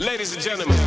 Ladies and gentlemen.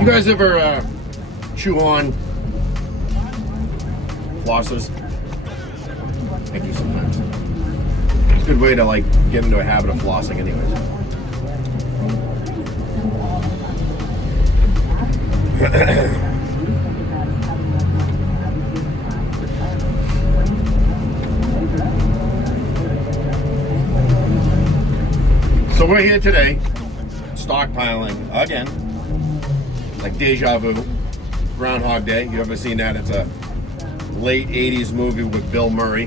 You guys ever chew on flossers? I do sometimes. It's a good way to like get into a habit of flossing anyways. So we're here today, stockpiling again. Like deja vu, Groundhog Day. You ever seen that? It's a late 80s movie with Bill Murray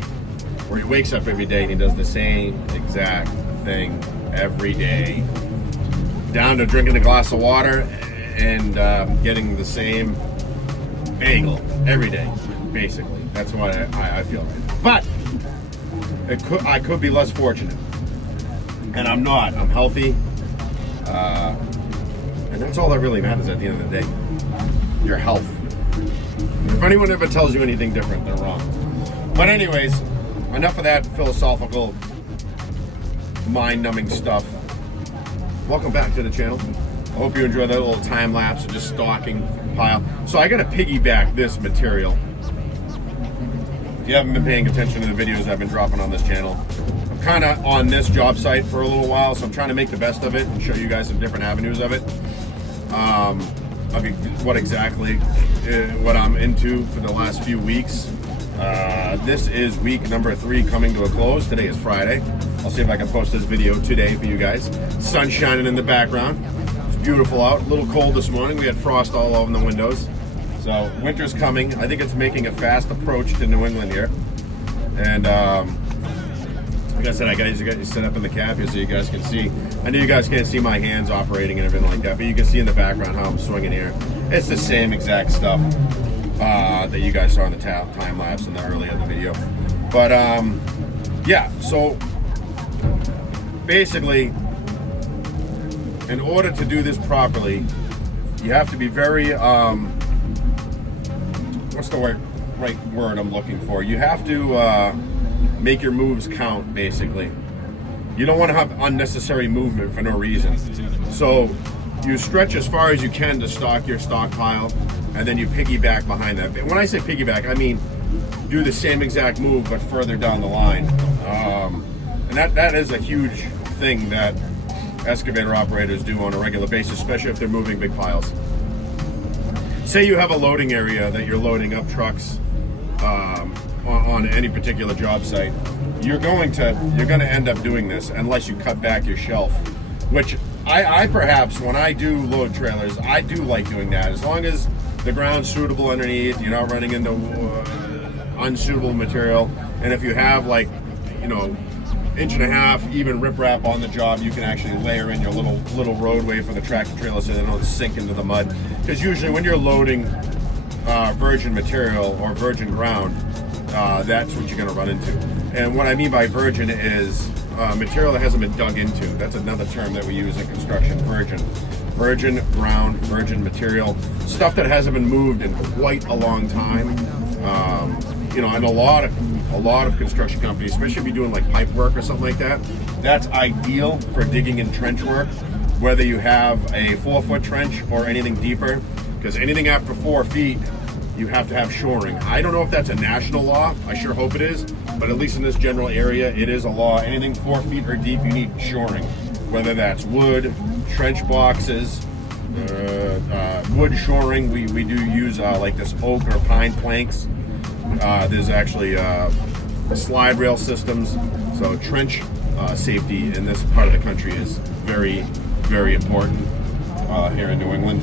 where he wakes up every day and he does the same exact thing every day. Down to drinking a glass of water and getting the same bagel every day, basically. That's what I feel right. But I could be less fortunate. And I'm not. I'm healthy. And that's all that really matters at the end of the day. Your health. If anyone ever tells you anything different, they're wrong. But anyways, enough of that philosophical, mind-numbing stuff. Welcome back to the channel. I hope you enjoy that little time lapse of just stalking pile. So I gotta piggyback this material. If you haven't been paying attention to the videos I've been dropping on this channel, I'm kind of on this job site for a little while, so I'm trying to make the best of it and show you guys some different avenues of it. What exactly what I'm into for the last few weeks. This is week number 3 coming to a close. Today is Friday. I'll see if I can post this video today for you guys. Sun shining in the background. It's beautiful out. A little cold this morning. We had frost all over the windows. So winter's coming. I think it's making a fast approach to New England here. And like I said, I got you set up in the cab here so you guys can see. I know you guys can't see my hands operating and everything like that, but you can see in the background how I'm swinging here. It's the same exact stuff that you guys saw in the time lapse in the early of the video. But yeah, so basically, in order to do this properly, you have to be very what's the right word I'm looking for? You have to make your moves count, basically. You don't want to have unnecessary movement for no reason. So you stretch as far as you can to stock your stockpile, and then you piggyback behind that. When I say piggyback, I mean do the same exact move but further down the line. And that is a huge thing that excavator operators do on a regular basis, especially if they're moving big piles. Say you have a loading area that you're loading up trucks on any particular job site. You're going to end up doing this unless you cut back your shelf, which I perhaps, when I do load trailers, I do like doing that. As long as the ground's suitable underneath, you're not running into unsuitable material, and if you have, like, you know, 1.5 inch even riprap on the job, you can actually layer in your little roadway for the tractor trailer so they don't sink into the mud. Because usually when you're loading virgin material or virgin ground, that's what you're going to run into. And what I mean by virgin is material that hasn't been dug into. That's another term that we use in construction, virgin. Virgin ground, virgin material, stuff that hasn't been moved in quite a long time. You know, and a lot of construction companies, especially if you're doing like pipe work or something like that, that's ideal for digging in trench work, whether you have a 4-foot trench or anything deeper, because anything after 4 feet you have to have shoring. I don't know if that's a national law. I sure hope it is, but at least in this general area, it is a law. Anything 4 feet or deep, you need shoring, whether that's wood, trench boxes, wood shoring. We do use like this oak or pine planks. There's actually slide rail systems. So trench safety in this part of the country is very, very important here in New England.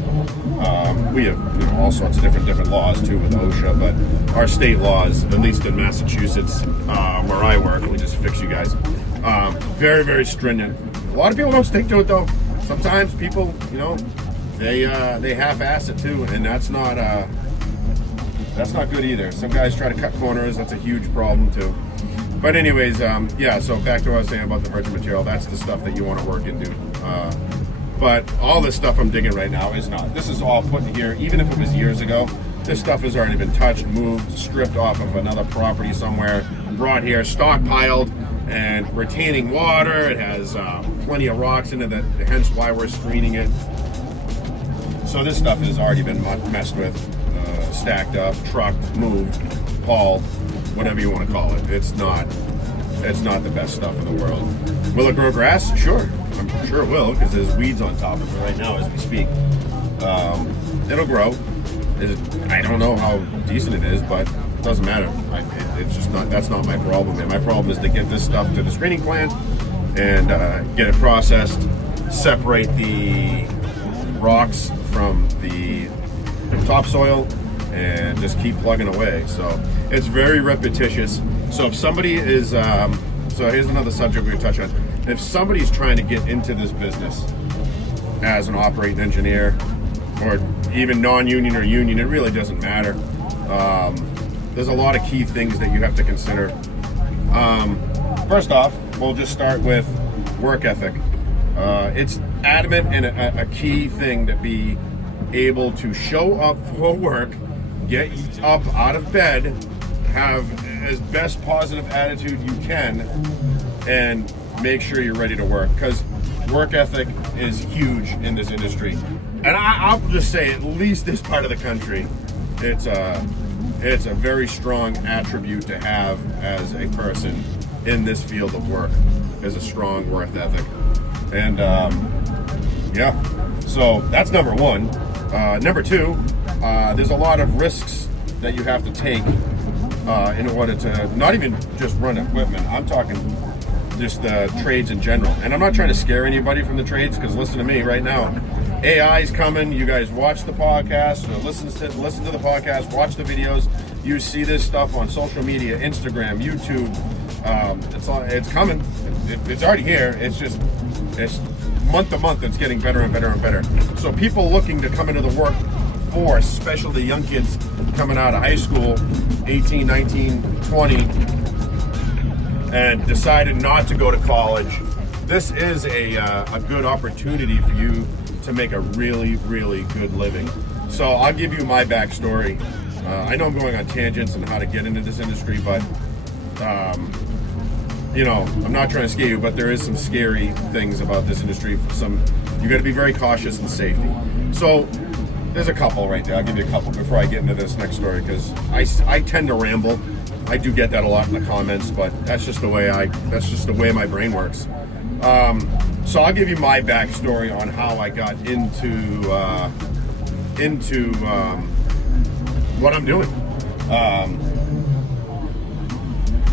We have all sorts of different laws too with OSHA, but our state laws, at least in Massachusetts, where I work, let me just fix you guys, very, very stringent. A lot of people don't stick to it though. Sometimes people, they half-ass it too, and that's not good either. Some guys try to cut corners. That's a huge problem too. But anyways, yeah, so back to what I was saying about the virgin material. That's the stuff that you want to work into. But all this stuff I'm digging right now is not. This is all put in here, even if it was years ago. This stuff has already been touched, moved, stripped off of another property somewhere, brought here, stockpiled, and retaining water. It has plenty of rocks in it, hence why we're screening it. So this stuff has already been messed with, stacked up, trucked, moved, hauled, whatever you want to call it. It's not the best stuff in the world. Will it grow grass? Sure. I'm sure it will, because there's weeds on top of it right now as we speak. It'll grow. I don't know how decent it is, but it doesn't matter. It's just not. That's not my problem. And my problem is to get this stuff to the screening plant and get it processed, separate the rocks from the topsoil, and just keep plugging away. So it's very repetitious. So if somebody is, so here's another subject we can touch on. If somebody's trying to get into this business as an operating engineer, or even non-union or union, it really doesn't matter. There's a lot of key things that you have to consider. First off, we'll just start with work ethic. It's adamant and a key thing to be able to show up for work, get up out of bed, have as best positive attitude you can, and make sure you're ready to work, because work ethic is huge in this industry. And I'll just say, at least this part of the country, it's a very strong attribute to have as a person in this field of work, is a strong work ethic. And yeah, so that's number one. Number two, there's a lot of risks that you have to take in order to not even just run equipment. I'm talking just the trades in general. And I'm not trying to scare anybody from the trades, because listen to me right now. AI's coming. You guys watch the podcast, or listen to the podcast, watch the videos. You see this stuff on social media, Instagram, YouTube. It's coming. It's already here. It's month to month. It's getting better and better and better. So people looking to come into the workforce, especially young kids coming out of high school, 18, 19, 20, and decided not to go to college, this is a good opportunity for you to make a really, really good living. So I'll give you my backstory. I know I'm going on tangents on how to get into this industry, but I'm not trying to scare you, but there is some scary things about this industry. You got to be very cautious in safety. So there's a couple right there. I'll give you a couple before I get into this next story, because I tend to ramble. I do get that a lot in the comments, but that's just the way my brain works. So I'll give you my backstory on how I got into what I'm doing.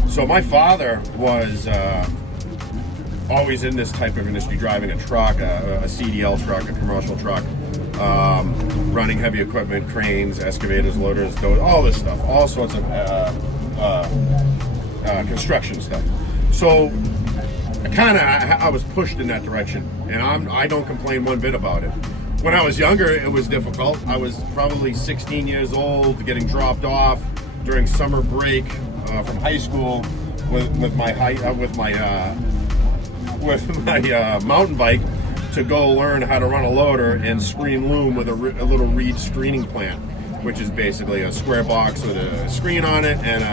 So my father was always in this type of industry, driving a truck, a CDL truck, a commercial truck, running heavy equipment, cranes, excavators, loaders, all this stuff, all sorts of construction stuff. So I was pushed in that direction, and I don't complain one bit about it. When I was younger, it was difficult. I was probably 16 years old, getting dropped off during summer break from high school with my mountain bike to go learn how to run a loader and screen loom with a little reed screening plant, which is basically a square box with a screen on it and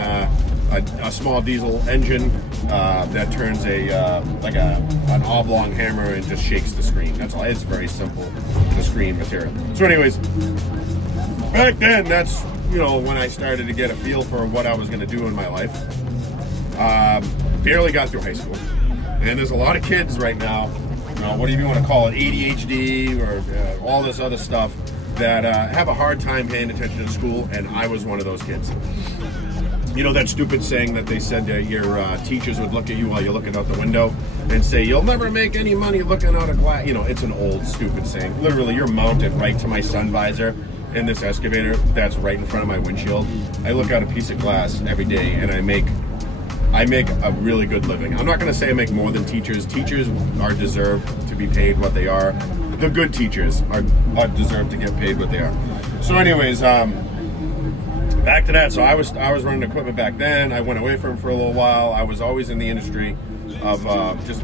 a small diesel engine that turns an oblong hammer and just shakes the screen. That's all. It's very simple, the screen material. So anyways, back then, that's when I started to get a feel for what I was going to do in my life. Barely got through high school. And there's a lot of kids right now, what do you want to call it, ADHD or all this other stuff, that have a hard time paying attention to school, and I was one of those kids. That stupid saying that they said that your teachers would look at you while you're looking out the window and say, you'll never make any money looking out a glass. It's an old stupid saying. Literally, you're mounted right to my sun visor in this excavator that's right in front of my windshield. I look out a piece of glass every day, and I make a really good living. I'm not going to say I make more than teachers. Teachers are deserved to be paid what they are. The good teachers are deserved to get paid what they are. So anyways, back to that. So I was running equipment back then. I went away from it for a little while. I was always in the industry of just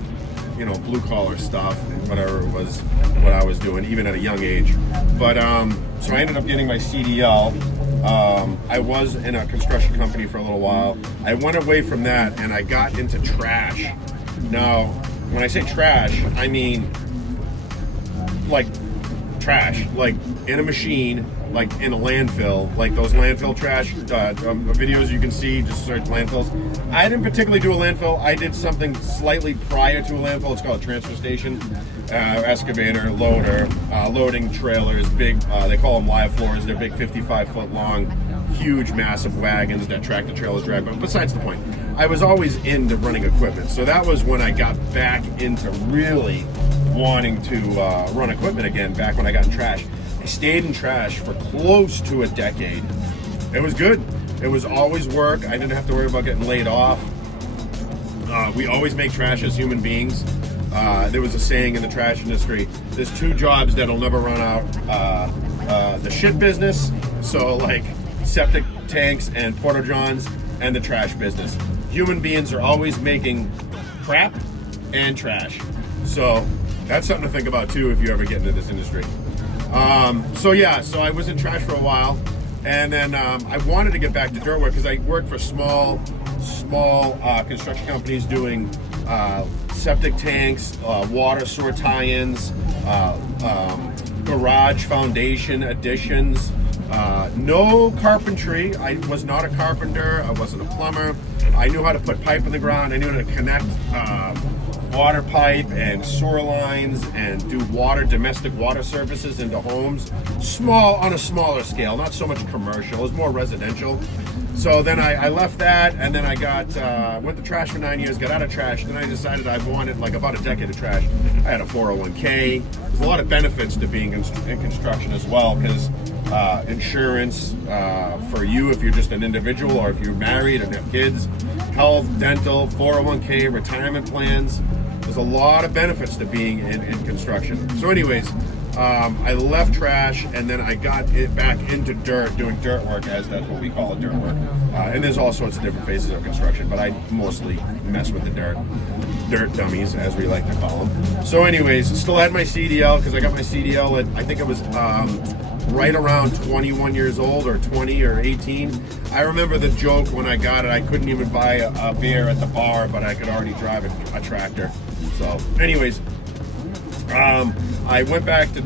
blue collar stuff, whatever it was, what I was doing, even at a young age. But so I ended up getting my CDL. I was in a construction company for a little while. I went away from that and I got into trash. Now, when I say trash, I mean like trash, like in a machine, like in a landfill, like those landfill trash videos you can see, just search landfills. I didn't particularly do a landfill. I did something slightly prior to a landfill. It's called a transfer station, excavator, loader, loading trailers, big, they call them live floors. They're big 55-foot long, huge, massive wagons that tractor trailers drag. But besides the point, I was always into running equipment. So that was when I got back into really wanting to run equipment again, back when I got in trash. I stayed in trash for close to a decade. It was good. It was always work. I didn't have to worry about getting laid off. We always make trash as human beings. There was a saying in the trash industry, there's two jobs that'll never run out. The shit business, so like septic tanks and porta-johns, and the trash business. Human beings are always making crap and trash. So that's something to think about too if you ever get into this industry. So I was in trash for a while, and then I wanted to get back to dirt work because I worked for small construction companies doing septic tanks, water sewer tie-ins, garage foundation additions. No carpentry. I was not a carpenter. I wasn't a plumber. I knew how to put pipe in the ground. I knew how to connect water pipe and sewer lines and do domestic water services into homes. On a smaller scale, not so much commercial. It was more residential. So then I left that, and then I went to trash for 9 years, got out of trash. Then I decided I wanted like about a decade of trash. I had a 401k. There's a lot of benefits to being in construction as well, because insurance for you if you're just an individual, or if you're married and have kids, health, dental, 401k, retirement plans. There's a lot of benefits to being in construction. So anyways, I left trash, and then I got back into dirt, doing dirt work, as that's what we call it, dirt work. And there's all sorts of different phases of construction, but I mostly mess with the dirt dummies, as we like to call them. So anyways, still had my CDL, because I got my CDL at, I think it was right around 21 years old, or 20 or 18. I remember the joke when I got it. I couldn't even buy a beer at the bar, but I could already drive a tractor. So anyways, I went back to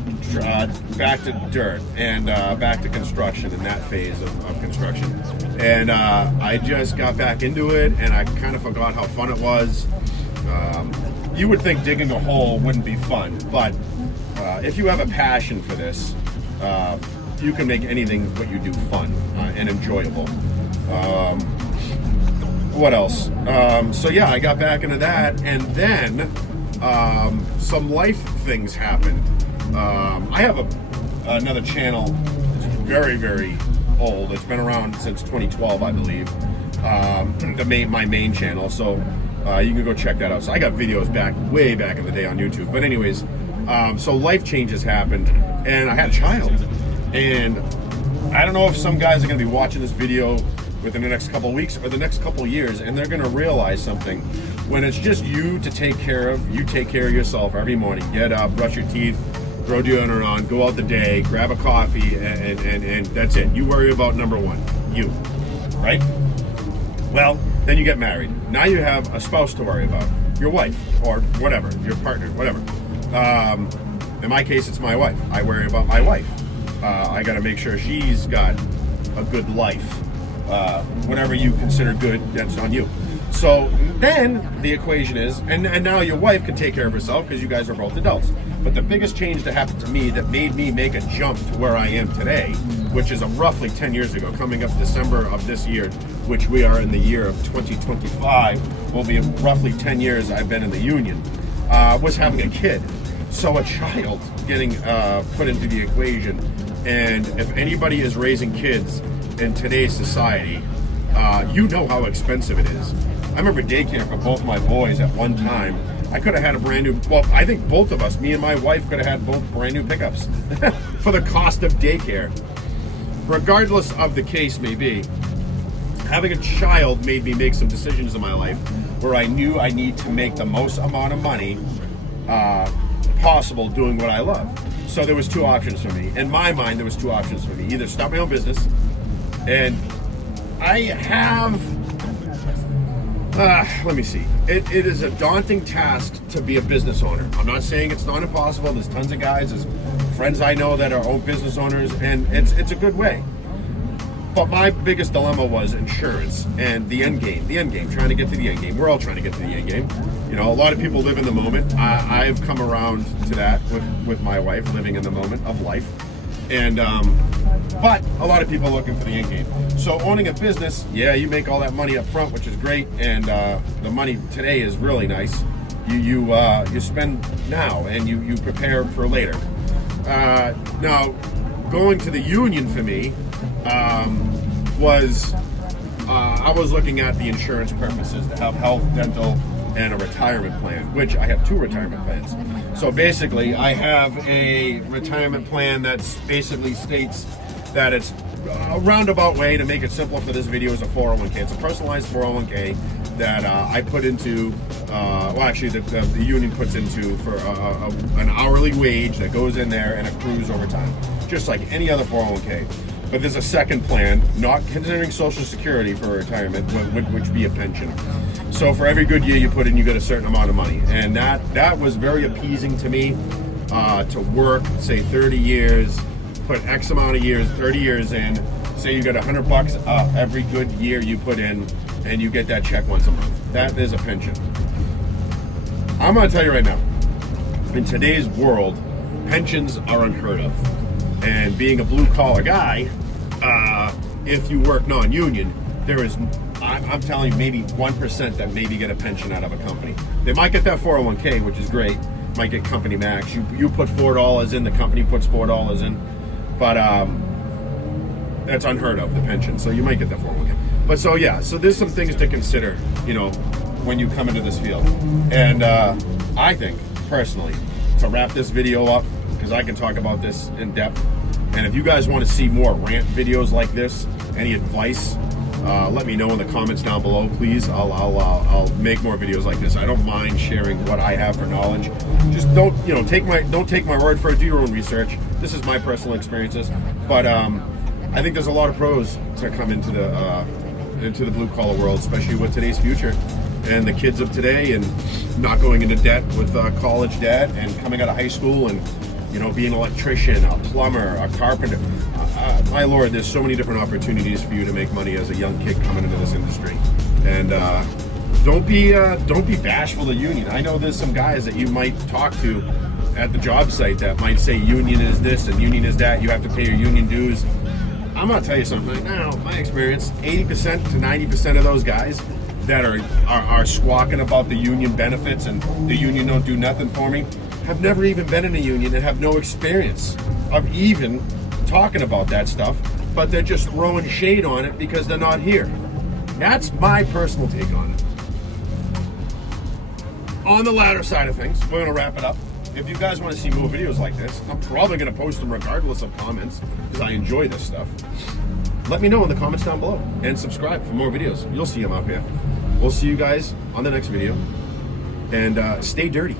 dirt and back to construction in that phase of construction. And I just got back into it, and I kind of forgot how fun it was. You would think digging a hole wouldn't be fun, but if you have a passion for this, you can make anything what you do fun and enjoyable. What else? So yeah, I got back into that, and then some life things happened. I have another channel that's very, very old. It's been around since 2012, I believe. My main channel, so you can go check that out. So I got videos way back in the day on YouTube. But anyways, so life changes happened, and I had a child. And I don't know if some guys are going to be watching this video within the next couple of weeks or the next couple of years, and they're going to realize something. When it's just you to take care of, you take care of yourself every morning. Get up, brush your teeth, throw deodorant on, go out the day, grab a coffee, and that's it. You worry about number one, you, right? Well, then you get married. Now you have a spouse to worry about, your wife, or whatever, your partner, whatever. In my case, it's my wife. I worry about my wife. I got to make sure she's got a good life. Whatever you consider good, that's on you. So then the equation is, and now your wife can take care of herself because you guys are both adults. But the biggest change that happened to me that made me make a jump to where I am today, which is roughly 10 years ago, coming up December of this year, which we are in the year of 2025, will be roughly 10 years I've been in the union, was having a kid. So a child getting put into the equation. And if anybody is raising kids in today's society, you know how expensive it is. I remember daycare for both my boys at one time. I could have had a brand new, well, I think both of us, me and my wife, could have had both brand new pickups for the cost of daycare. Regardless of the case may be, having a child made me make some decisions in my life where I knew I need to make the most amount of money possible doing what I love. So there was two options for me. In my mind, there was two options for me. Either start my own business, and I have, let me see. It is a daunting task to be a business owner. I'm not saying it's not impossible. There's tons of guys, there's friends I know that are own business owners, and it's a good way. But my biggest dilemma was insurance and the end game, trying to get to the end game. We're all trying to get to the end game. You know, a lot of people live in the moment. I've come around to that with my wife, living in the moment of life. And, but a lot of people are looking for the end game. So owning a business, yeah, you make all that money up front, which is great. And the money today is really nice. You spend now and you prepare for later. Now, going to the union for me, I was looking at the insurance purposes to have health, dental, and a retirement plan, which I have two retirement plans. So basically, I have a retirement plan that basically states that it's a roundabout way to make it simple for this video is a 401k. It's a personalized 401k that I put into, well, actually the union puts into for an hourly wage that goes in there and accrues over time, just like any other 401k. But there's a second plan, not considering Social Security for retirement, which would be a pension. So for every good year you put in, you get a certain amount of money. And that was very appeasing to me, to work, say 30 years, put X amount of years, 30 years in, say you get $100 every good year you put in, and you get that check once a month. That is a pension. I'm gonna tell you right now, in today's world, pensions are unheard of. And being a blue collar guy, if you work non-union, there is, I'm telling you, maybe 1% that maybe get a pension out of a company. They might get that 401k, which is great. Might get company max. You put $4 in, the company puts $4 in, but that's unheard of, the pension. So you might get that 401k. But so yeah, so there's some things to consider, you know, when you come into this field. And I think personally, to wrap this video up, because I can talk about this in depth. And if you guys want to see more rant videos like this, any advice, let me know in the comments down below, please. I'll make more videos like this. I don't mind sharing what I have for knowledge. Just don't take my word for it. Do your own research. This is my personal experiences, but I think there's a lot of pros to come into the blue collar world, especially with today's future and the kids of today, and not going into debt with college debt, and coming out of high school and being an electrician, a plumber, a carpenter. My Lord, there's so many different opportunities for you to make money as a young kid coming into this industry. And don't be bashful of union. I know there's some guys that you might talk to at the job site that might say union is this and union is that. You have to pay your union dues. I'm gonna tell you something right now. My experience: 80% to 90% of those guys that are squawking about the union benefits and the union don't do nothing for me have never even been in a union and have no experience of even talking about that stuff, but they're just throwing shade on it because they're not here. That's my personal take on it. On the latter side of things, we're gonna wrap it up. If you guys want to see more videos like this, I'm probably gonna post them regardless of comments because I enjoy this stuff. Let me know in the comments down below and subscribe for more videos. You'll see them up here. We'll see you guys on the next video, and stay dirty.